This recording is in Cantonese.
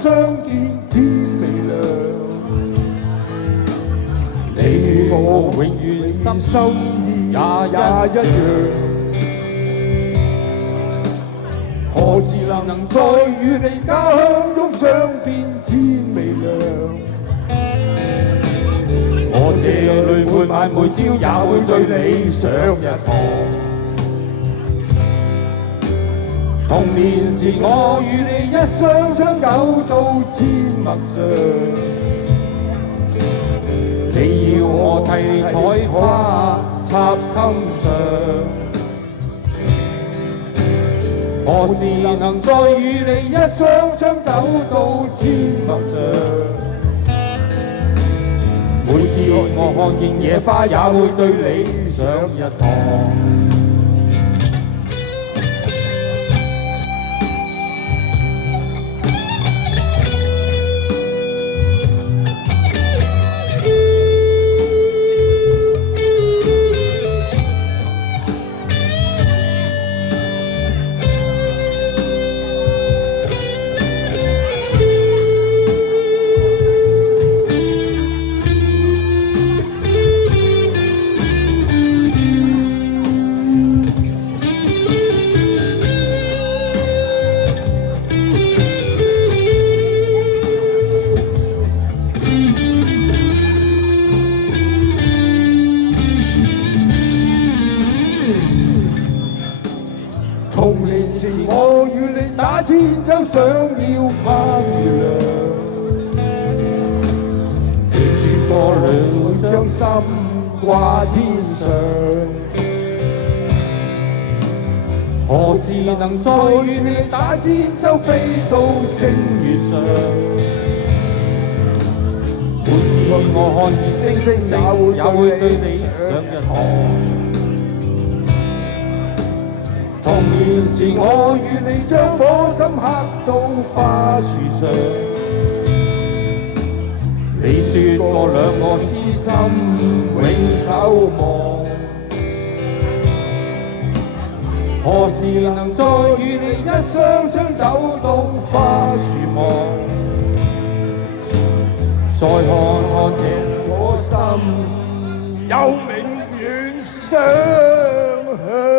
相見天未亮，你我永遠心意也一樣。何時能再與你家鄉中相見天未亮？我這裏每晚每朝也會對你上一堂。童年時我與你一雙雙走到阡陌上，你要我替你採花插襟上。何時能再與你一雙雙走到阡陌上？每次我看見野花，也會對你上一堂。童年時我與你打千秋，想要攀月亮。你説過兩會將心掛天上，何時能再與你打千秋，飛到星月上？每次我看見星星，也會對你上一堂。童年時我與你將火心刻到花樹上，你説過兩個痴心永守望，何時能再與你一雙雙走到花樹望？再看看這顆心，有永遠相向。